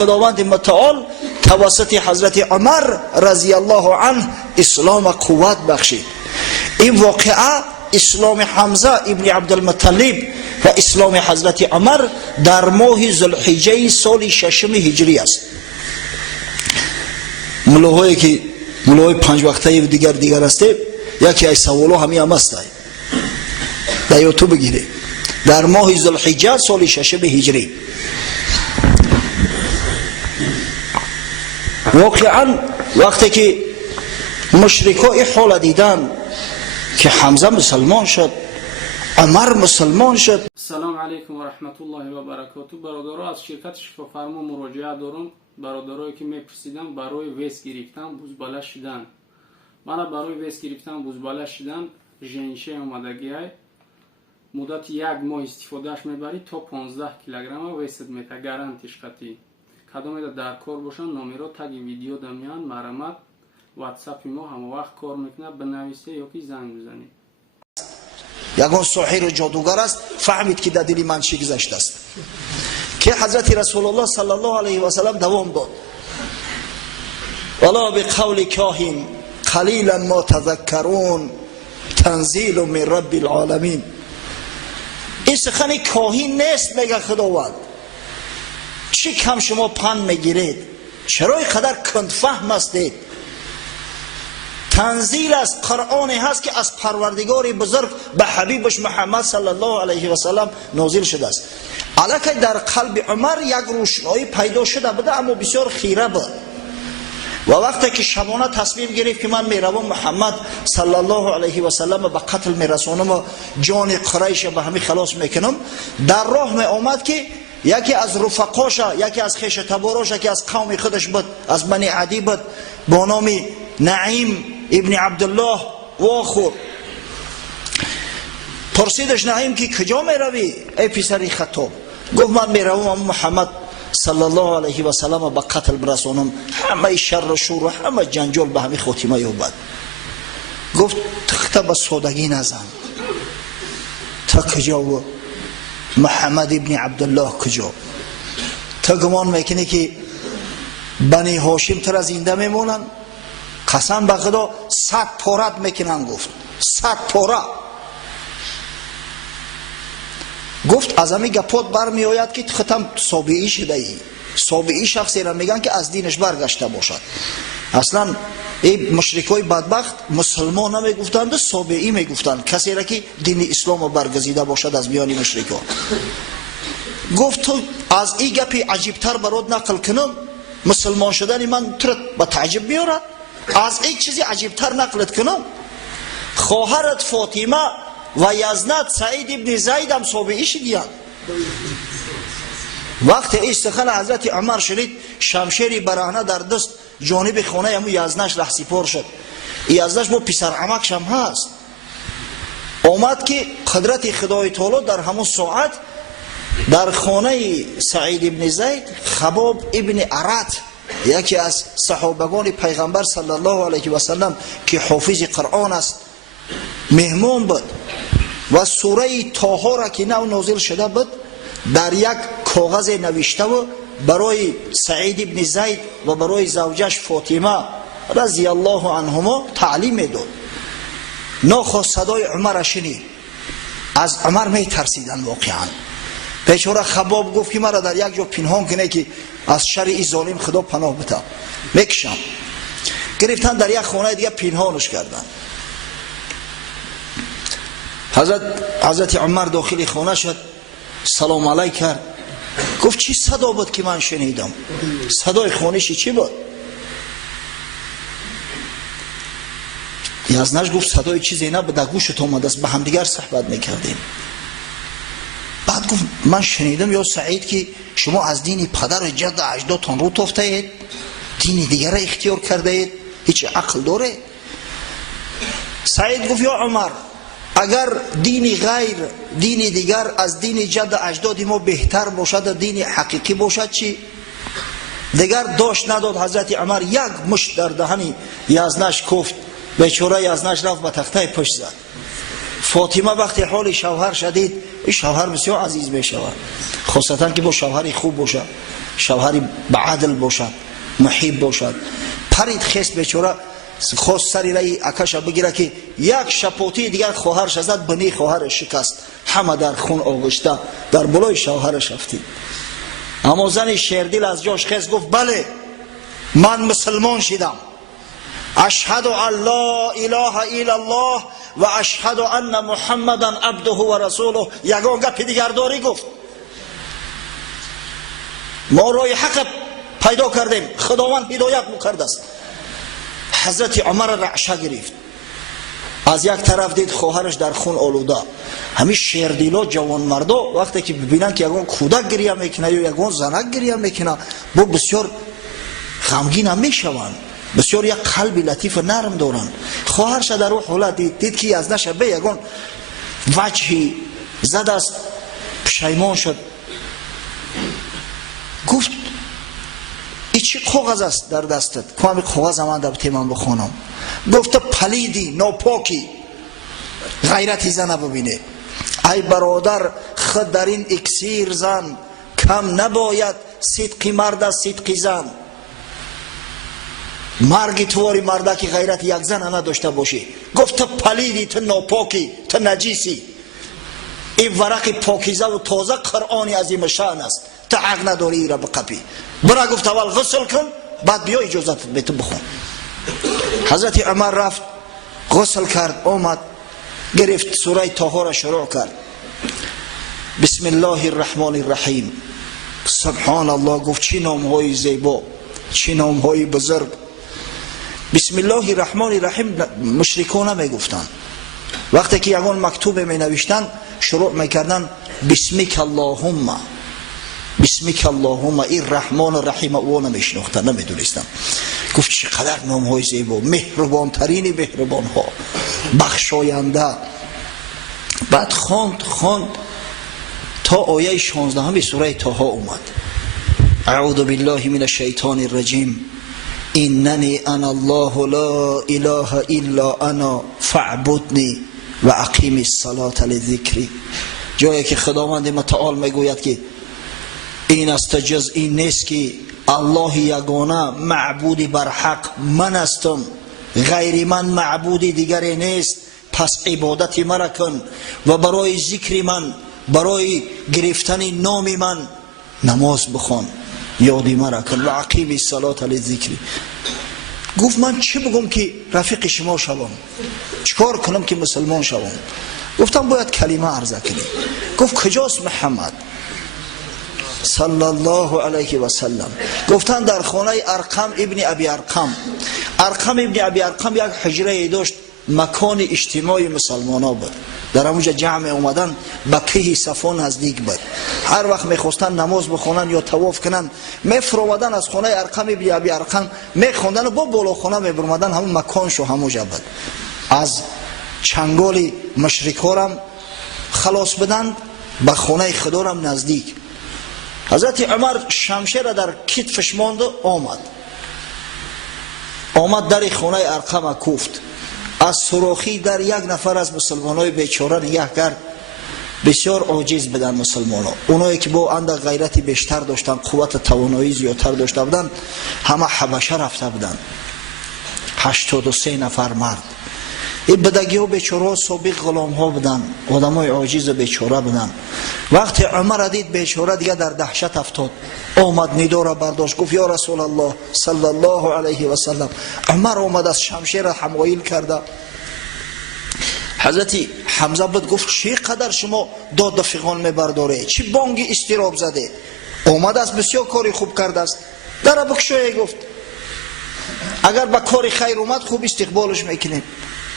خداوند متعال توسط حضرت عمر رضی الله عنه اسلام قوت بخشید. این واقعه اسلام حمزه ابن عبدالمطلب و اسلام حضرت عمر در ماه ذوالحجه سال 6 هجری است. ملاهایی که ملاهای 5 وقته و دیگر است، یکی از سوالو همین هم است، در یوتیوب بگیره. در ماه ذوالحجه سال 6 هجری واقعا وقتی که مشرکا این حال دیدن که حمزه مسلمان شد، عمر مسلمان شد. سلام علیکم و رحمت الله و برکاته. برادرها از شرکت شفافرما مراجعه دارم. برادرایی که میپرسیدن برای ویس گرفتن بزباله شدن، من برای ویس گرفتن بزباله شدن ژنشه اومدگی های مدت 1 ماه استفادهش میبرید تا 15 کیلوگرم ویست میته گارانتیش قطعی. کدام در کار باشن نامرو تگ ویدیو دمیان مرمت واتساپ ما همه وقت کار میکنه، بنویسه یا که زنگ بزنید. یگان ساحر و جادوگر است، فهمید که در دل من چی گذشته است که حضرت رسول الله صلی الله علیه و سلم دوام داد. ولا بقول کاهن قلیلا ما تذکرون تنزیل من رب العالمین. این سخن کاهن نیست، میگه خداوند. چی کم شما پند میگیرید؟ چرا اینقدر کندفهم هستید؟ تنزیل از قرآن هست که از پروردگار بزرگ به حبیبش محمد صلی الله علیه و سلم نازل شده است. الکی در قلب عمر یک روشنایی پیدا شده بوده، اما بسیار خیره بود. و وقتی که شبانه تصمیم گرفت که من میروم محمد صلی الله علیه و سلم به قتل میرسانم و جان قریش به همین خلاص میکنم، در راه می آمد که یکی از رفقاش، یکی از خویش تباراش، یکی از قوم خودش بود، از بنی عدی بود، با نام نعیم ابن عبدالله واخور. پرسیدش نعیم که کجا می روی ای پسر خطاب؟ گفت من می روم محمد صلی الله علیه و سلم به قتل برسانم، همه شر و شور و همه جنجال به همین خاتمه یابد. گفت تخته به سادگی نزن، تا کجا و محمد ابن عبدالله کجا؟ تا گمان میکنی که بنی هاشم تر زنده میمونن؟ قسم به خدا 100 پارت میکنن. گفت 100 پاره. گفت از همین گپات برمی آید که ختم سابعی شده ای. سابعی شخصی را میگن که از دینش برگشته باشد. اصلا این مشرکای بدبخت مسلمان نمیگفتند، سابعی میگفتند، کسی را که دین اسلام برگزیده باشد از میان مشرکان. گفت تو از این گپی عجیبتر برات نقل کنم، مسلمان شدن من تو به تعجب بیارد؟ از این چیزی عجیبتر نقلت کنم؟ خواهرت فاطمه و یزنت سعید ابن زید هم سابعی شدیان. وقت این سخن حضرت عمر شنید، شمشیری برهنه در دست جانب خانه همون یزنش رهسپار شد. یزنش با پسر عمکش هم هست. آمد که قدرت خدای تعالی در همون ساعت در خانه سعید ابن زید خباب ابن عرات، یکی از صحابگان پیغمبر صلی الله علیه و سلم که حافظ قرآن است، مهمان بود و سوره طه را که نو نازل شده بود در یک کاغذ نوشته و برای سعید ابن زید و برای زوجش فاطمه رضی الله عنهما تعلیم میداد. ناخواست صدای عمر شنید، از عمر می ترسیدن. واقعا بیچاره خباب گفت که مرا در یک جا پنهان کنه که از شر این ظالم خدا پناه بده. میکشم. گرفتن در یک خانه دیگه پنهانش کردن. حضرت عمر داخل خانه شد، سلام علیک کرد. گفت چی صدا بود که من شنیدم؟ صدای خانشی چی بود؟ یزنش گفت صدای چیزی نه، به گوشت آمده است، به همدیگر صحبت میکردیم. بعد گفت من شنیدم یا سعید که شما از دین پدر و جد اجدادتان رو تافته اید، دین دیگر را اختیار کرده اید، هیچ عقل داره؟ سعید گفت یا عمر، اگر دین غیر دین دیگر از دین جد اجداد ما بهتر باشد، دین حقیقی باشد، چی؟ دیگر داشت نداد. حضرت عمر یک مشت در دهن یزنش کوفت، بیچاره یزنش رفت به تخته پشت زد. فاطمه وقتی حال شوهر شدید، این شوهر بسیار عزیز می شود، خاصتا که با شوهری خوب باشه. شوهری به عدل باشد، محب باشد. پرید خیس بیچاره خواست سری رای اکش بگیره که یک شپوتی دیگر خواهرش زد، بنی خواهرش شکست، همه در خون آغشته در بالای شوهرش افتید. اما زن شیردل از جاش خیست گفت بله من مسلمان شدم، اشهد ان لا اله الا الله و اشهد ان محمدا عبده و رسوله. یگان گپ دیگر داری گفت ما راه حق پیدا کردیم، خداوند هدایت می‌کرده است. حضرت عمر رعشه گرفت، از یک طرف دید خواهرش در خون آلوده. همین شیردیلا جوان مردا وقتی که ببینن که یگان کودک گریه میکنه یا یگان زنک گریه میکنه با بسیار غمگین هم میشوند، بسیار یک قلب لطیف و نرم دارن. خواهرش در اون حالت دید که از نشبه یگان وجهی زد است، پشیمان شد. گفت ای چی کاغذ است در دستت؟ که همین کاغذ من در من بخونم. گفت پلیدی ناپاکی، غیرتی زن ببینه. ای برادر خود در این اکسیر زن، کم نباید صدقی مرد از صدقی زن. مرگی تواری مرده که غیرت یک زن نداشته باشی. گفت تو پلیدی، تو ناپاکی، تو نجیسی. این ورق پاکیزه و تازه قرآنی عظیم شأن است، تو حق نداری ای را بقپی. برا گفت اول غسل کن بعد بیا اجازت به تو بخون. حضرت عمر رفت غسل کرد، آمد گرفت سوره طه را شروع کرد. بسم الله الرحمن الرحیم. سبحان الله. گفت چی نام های زیبا، چی نام های بزرگ. بسم الله الرحمن الرحیم مشرکان می گفتن. وقتی که یگان مکتوب می نوشتن شروع می کردن بسمک اللهم، بسمک اللهم. این رحمان و رحیم او نمیشناختن، نمیدونستن. گفت چقدر نام های زیبا، مهربان ترین مهربان ها، بخشاینده. بعد خواند تا آیه 16 سوره طه اومد. اعوذ بالله من الشیطان الرجیم. اننی انا الله لا اله الا انا فاعبدنی و اقیم الصلاة لذکری. جایی که خداوند متعال میگوید که این است جز این نیست که الله یگانه معبودی بر حق من هستم، غیر من معبودی دیگری نیست، پس عبادت مرا کن و برای ذکر من، برای گرفتن نام من نماز بخوان، یادی مرا کن و اقیم الصلاة لذکری. گفت من چه بگم که رفیق شما شوم، چیکار کنم که مسلمان شوم؟ گفتم باید کلمه عرضه کنی. گفت کجاست محمد صلی الله علیه و سلم؟ گفتن در خانه ارقم ابن ابی ارقم. ارقم ابن ابی ارقم یک حجره داشت، مکان اجتماعی مسلمان ها بود. در اونجا جمع اومدن به که صفا نزدیک بود. هر وقت میخواستن نماز بخونن یا طواف کنن میفرمودن از خانه ارقم ابن ابی ارقم میخوندن و با بالا خانه میبرمدن همون مکانشو همونجا بود. از چنگال مشرکارم خلاص بدن، به خانه خدارم نزدیک. حضرت عمر شمشیر را در کتفش ماند و آمد در خانه ارقم کوفت. از سراخی در یک نفر از مسلمانای بیچاره نگاه کرد. بسیار عاجز بدن مسلمانا، اونایی که با اندک غیرتی بیشتر داشتن، قوت توانایی زیادتر داشته بودن، همه حبشه رفته بودن. 83 نفر مرد. این بدگی ها بیچاره سابق غلام ها بودن، آدم های عاجز و بیچاره بودن. وقتی عمر دید بیچاره دیگه در دهشت افتاد، آمد ندا را برداشت، گفت یا رسول الله صلی الله علیه و سلم. عمر آمد از شمشیر حمایل کرده. حضرت حمزه بود گفت چقدر شما داد فیغان میبرداره، چی بانگی استراب زده؟ آمد از بسیار کاری خوب کرده است، در بکشوی. گفت اگر با کاری خیر اومد خوب استقبالش میکنیم،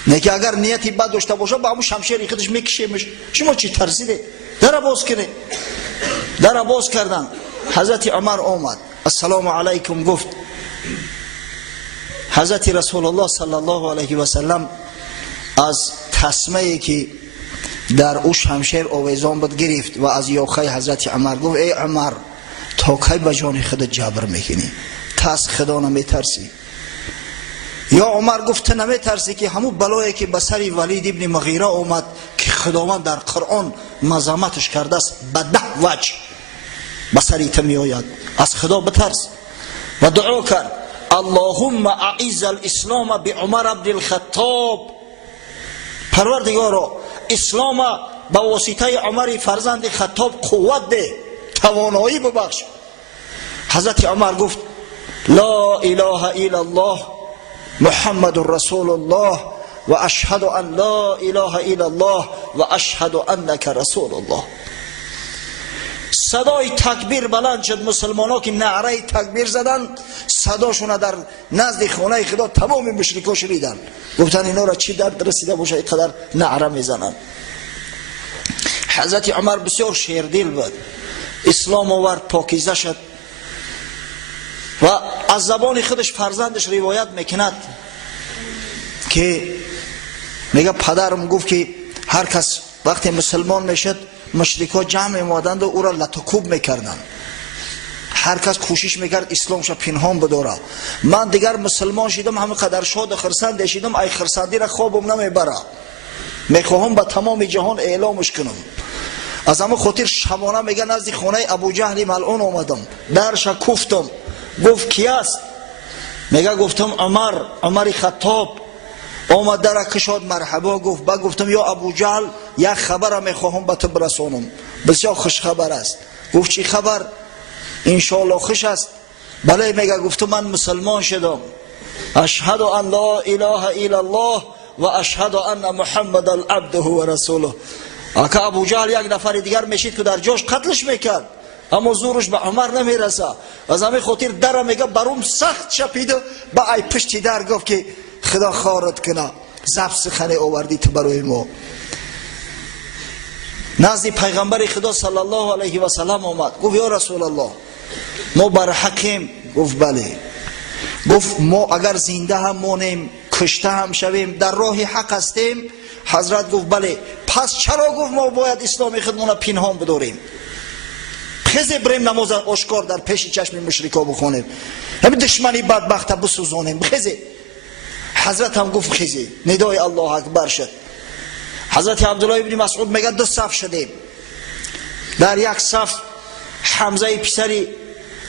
نه که اگر نیتی بد داشته باشه با همون شمشیر خودش میکشیمش. شما چی ترسیده؟ در باز کنه. در باز کردن. حضرت عمر آمد السلام علیکم گفت. حضرت رسول الله صلی الله علیه و سلم از تسمه‌ای که در او شمشیر آویزان بود گرفت و از یاخه حضرت عمر گفت ای عمر تا کی به جان خودت جبر میکنی؟ تا از خدا نمیترسی؟ یا عمر گفت نمیترسی که همون بلایی که به سر ولید ابن مغیره اومد که خداوند در قرآن مذمتش کرده است به 10 وجه، بسریت می آید. از خدا بترس و دعا کرد اللهم اعز الاسلام بعمر بن الخطاب، پروردگارا اسلام با واسطه عمر فرزند خطاب قوت ده، توانایی ببخش. حضرت عمر گفت لا اله الا الله محمد رسول الله و اشهد ان لا اله الا الله و اشهد انک رسول الله. صدای تکبیر بلند شد. مسلمانان که نعره تکبیر زدن صداشون در نزد خانه خدا تمام مشرکان شنیدن. گفتن اینا را چی درد رسیده باشه اینقدر نعره میزنن. حضرت عمر بسیار شیردل بود، اسلام آورد، پاکیزه شد و از زبان خودش فرزندش روایت میکند که میگه پدرم گفت که هر کس وقتی مسلمان میشد مشرکا جمع می‌آمدند و او را لطکوب میکردند. هر کس کوشش میکرد اسلامش پنهان بداره. من دیگر مسلمان شدم، همه قدر شاد و خرسند شدم، ای خرسندی را خوابم نمیبره، میخواهم به تمام جهان اعلامش کنم. از همه خاطر شبانه میگه نزد خانه ابو جهل ملعون آمدم، درش کوفتم. گفت کی است؟ میگه گفتم عمر خطاب. آمد در کشاد، مرحبا گفت. با گفتم یا ابو جهل یک خبر میخواهم به تو برسانم، بسیار خوش خبر است. گفت چی خبر؟ انشاءالله خوش است. بله. میگه گفتم من مسلمان شدم، اشهد ان لا اله الا الله و اشهد ان محمد عبده و رسوله. اگه ابو جهل یک نفر دیگر میشید که در جاش قتلش میکرد، اما زورش به عمر نمیرسه. از همین خاطر در میگه بروم سخت شپید با ای پشتی در گفت که خدا خارت کنه، زب سخنه آوردی تو برای ما. نزد پیغمبر خدا صلی الله علیه و سلم آمد. گفت یا رسول الله ما بر حقیم؟ گفت بله. گفت ما اگر زنده هم مانیم، کشته هم شویم، در راه حق هستیم؟ حضرت گفت بله. پس چرا گفت ما باید اسلام خودمون پنهان بداریم؟ خیزه بریم نماز آشکار در پیش چشم مشرکا بخونیم، همین دشمنی بدبخت بسوزانیم. خیزه. حضرت هم گفت خیزه. ندای الله اکبر شد. حضرت عبدالله ابن مسعود میگه دو صف شدیم. در یک صف حمزه پسری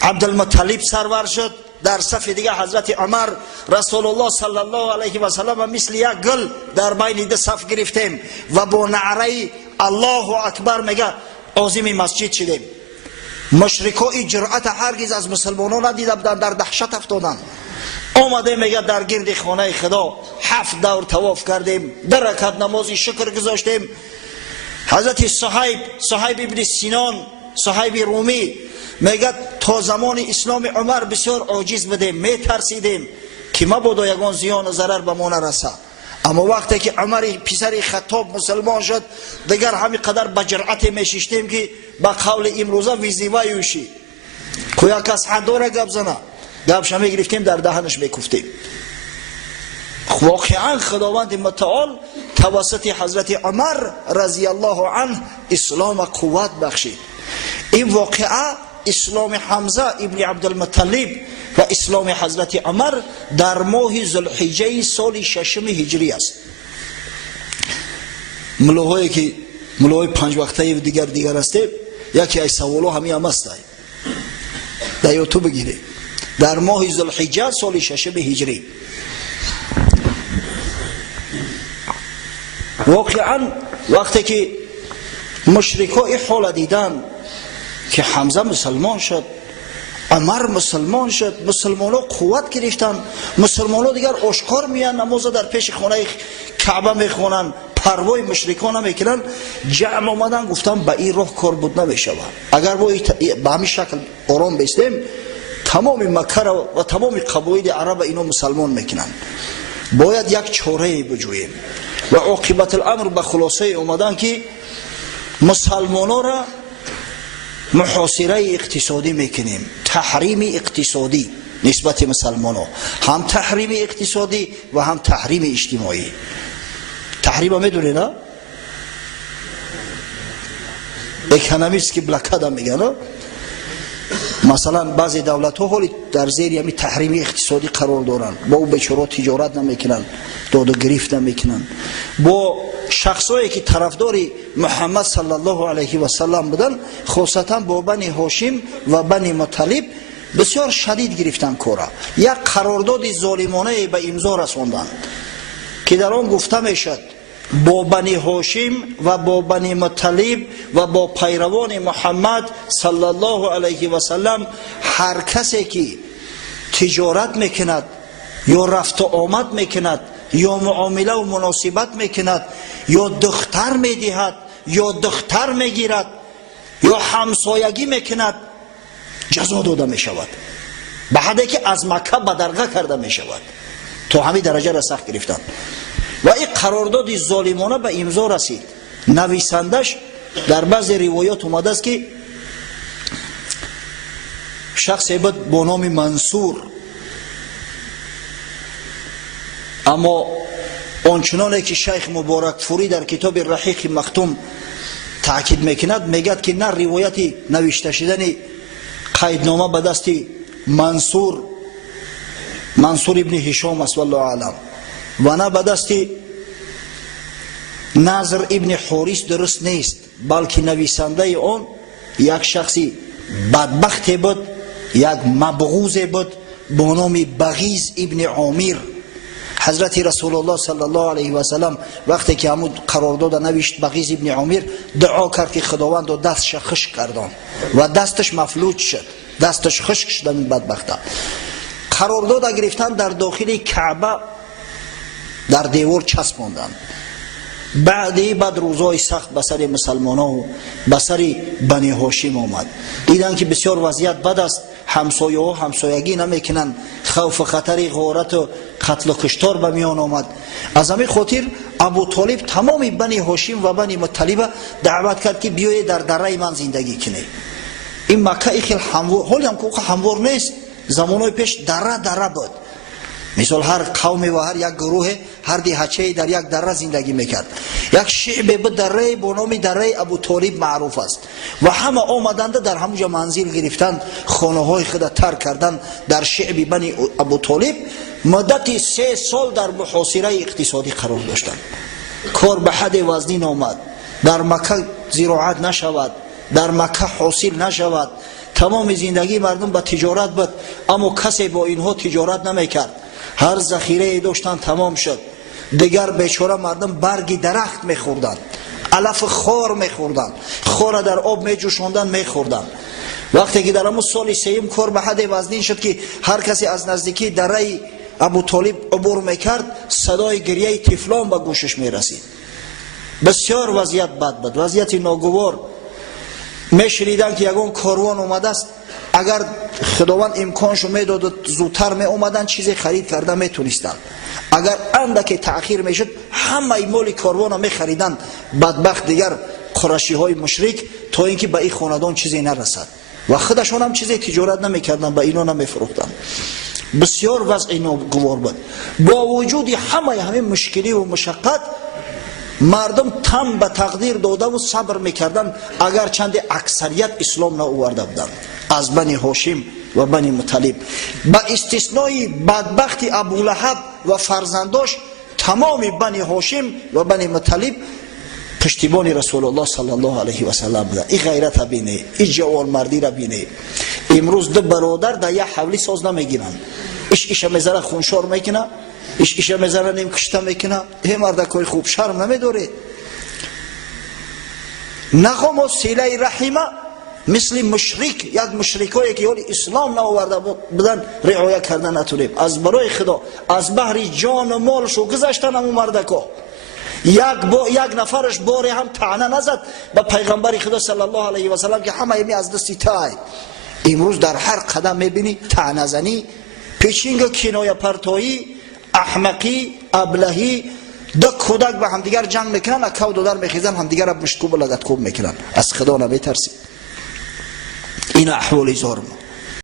عبدالمطلب سرور شد، در صف دیگه حضرت عمر. رسول الله صلی الله علیه و سلم مثل یک گل در بین دو صف گرفتیم و با نعره الله اکبر میگه عازم مسجد شدیم. مشرکا این جرأت هرگز از مسلمانان ندیده بودند، در دهشت افتادند. آمده میگه در گرد خانه خدا 7 دور طواف کردیم، 2 رکعت نمازی شکر گذاشتیم. حضرت صهیب ابن سینان، صهیب رومی میگه تا زمان اسلام عمر بسیار عاجز بودیم، میترسیدیم که مبادا یگان زیان و ضرر به ما نرسه. اما وقتی که عمر پسر خطاب مسلمان شد دیگر همین قدر با جرأت میشیشتیم که با قول امروزه ویزیوه یوشی که یک کس حداره گپ زنه، گپش میگرفتیم در دهنش میکفتیم. واقعا خداوند متعال توسط حضرت عمر رضی الله عنه اسلام قوت بخشید. این واقعه اسلام حمزه ابن عبدالمطلب و اسلام حضرت عمر در ماه ذوالحجه سال 6 هجری است. ملاهایی که ملاهای 5 وقته و دیگر است، یکی از سوالو همین هم است، در یوتیوب بگیره. در ماه ذوالحجه سال 6 هجری. واقعا وقتی که مشرکا این حال دیدن که حمزه مسلمان شد، عمر مسلمان شد، مسلمانو قوت گرفتن، مسلمانو دیگر آشکار میان نماز در پیش خانه کعبه میخونن، پروای مشرکان میکنن. جمع آمدن گفتن به این راه کار بود نمیشود. اگر به همین شکل آرام بیستیم تمام مکه و تمام قبایل عرب اینو مسلمان میکنن، باید یک چاره بجوییم. و عاقبت الامر به خلاصه اومدن که مسلمانان را محاصره اقتصادی میکنیم، تحریم اقتصادی نسبت مسلمانان، هم تحریم اقتصادی و هم تحریم اجتماعی. تحریم میدونی نه؟ اکونومیست که بلکد هم میگن. مثلا بعضی دولت ها حالی در زیر همی تحریم اقتصادی قرار دارن، با او بیچاره تجارت نمیکنن، داد و گرفت نمیکنن، با شخصایی که طرفداری محمد صلی الله علیه و سلم بودن، خصوصا با بنی هاشم و بنی مطلب بسیار شدید گرفتن کورا. یک قرارداد ظالمانه به امضا رساندند که در آن گفته میشد با بنی هاشم و با بنی مطلب و با پیروان محمد صلی الله علیه و سلم هر کسی که تجارت میکند یا رفت و آمد میکند یا معامله و مناسبت میکند یا دختر میدهد یا دختر میگیرد یا همسایگی میکند جزا داده میشود، به حدی که از مکه بدرقه کرده میشود. تا همین درجه را سخت گرفتند و این قرارداد ظالمانه به امضا رسید. نویسندش در بعضی روایات اومده است که شخصی بود با نام منصور، اما آنچنانه که شیخ مبارک فوری در کتاب رحیق مختوم تاکید میکند، میگد که نه روایتی نوشته شدن قیدنامه به دست منصور ابن هشام است والله اعلم و نه به دست نظر ابن حارث درست نیست، بلکه نویسنده آن یک شخصی بدبخت بود، یک مبغوض بود با نام بغیض ابن عامر. حضرت رسول الله صلی الله علیه و سلم وقتی که همون قرارداد نوشت بغیض ابن عامر، دعا کرد که خداوند دستش خشک کردن و دستش مفلوج شد، دستش خشک شد. این بدبخته قرارداد گرفتن در داخل کعبه در دیوار چسباندن. بعد روزای سخت به سر مسلمانان و به سر بنی هاشم آمد. دیدن که بسیار وضعیت بد است، همسایه ها همسایگی نمیکنن، خوف خطر غارت و قتل و کشتار به میان آمد. از همین خاطر ابو طالب تمام بنی هاشم و بنی مطلب دعوت کرد که بیایه در دره من زندگی کنه. این مکه خیلی هموار، حالی هم که هموار نیست، زمانهای پیش دره بود. مثال هر قوم و هر یک گروه هر دهچه در یک دره زندگی میکرد. یک شعب به دره با نام دره ابو طالب معروف است و همه آمدند در همونجا منزل گرفتند، خانه های خود ترک کردند. در شعب بنی ابو طالب مدت 3 سال در محاصره اقتصادی قرار داشتند. کار به حد وزنین آمد، در مکه زراعت نشود، در مکه حاصل نشود، تمام زندگی مردم به تجارت بود، اما کسی با اینها تجارت نمیکرد. هر ذخیره داشتن تمام شد. دیگر بیچاره مردم برگ درخت میخوردن، علف خار میخوردن، خار در آب میجوشاندن میخوردن. وقتی که در همون سال 3 کار به حد وزنین شد که هر کسی از نزدیکی دره ابو طالب عبور میکرد، صدای گریه طفلان به گوشش میرسید. بسیار وضعیت بد بود، وضعیت ناگوار. میشنیدن که یگان کاروان اومده است، اگر خداوند امکانشو میداد زودتر می اومدن چیزی خرید کرده میتونستن، اگر اندکی تأخیر میشد همه مال کاروان می خریدن. بدبخت دیگر قریشی های مشرک تا اینکه به این خاندان چیزی نرسد و خودشون هم چیزی تجارت نمیکردن، به اینا نمیفروختن. بسیار وضع ناگوار بود. با وجود همه مشکلی و مشقت مردم تم به تقدیر داده و صبر میکردن، اگر چند اکثریت اسلام نآورده بودند از بنی هاشم و بنی مطلب. با استثنای بدبخت ابولهب و فرزنداش، تمام بنی هاشم و بنی مطلب پشتیبان رسول الله صلی الله علیه و سلم بودند. این غیرت بینه، این جوانمردی را بینه. امروز 2 برادر در یک حولی ساز نمیگیرند، ایش میذاره خونشار میکنه، ایش میذاره نیم کشته میکنه. این مردکای خوب شرم نمیداره. نخوام و سیله رحمه مثل مشرک، یک مشرکایی که اسلام نآورده بودن رعایت کردن نتونیم. از برای خدا از بحر جان و مالشو گذاشتن همون مردکا. یک نفرش باری هم طعنه نزد به پیغمبر خدا صلی الله علیه و سلم که همه می از دستی تای. امروز در هر قدم میبینی طعنه زنی، پیچینگ، کنایه پرتایی، احمقی، ابلهی. 2 کودک به همدیگر جنگ میکنن، اکو دادر میخیزن، همدیگر را مشتکوب و لگتکوب میکنن. از خدا نمیترسید. این احوال زار ما.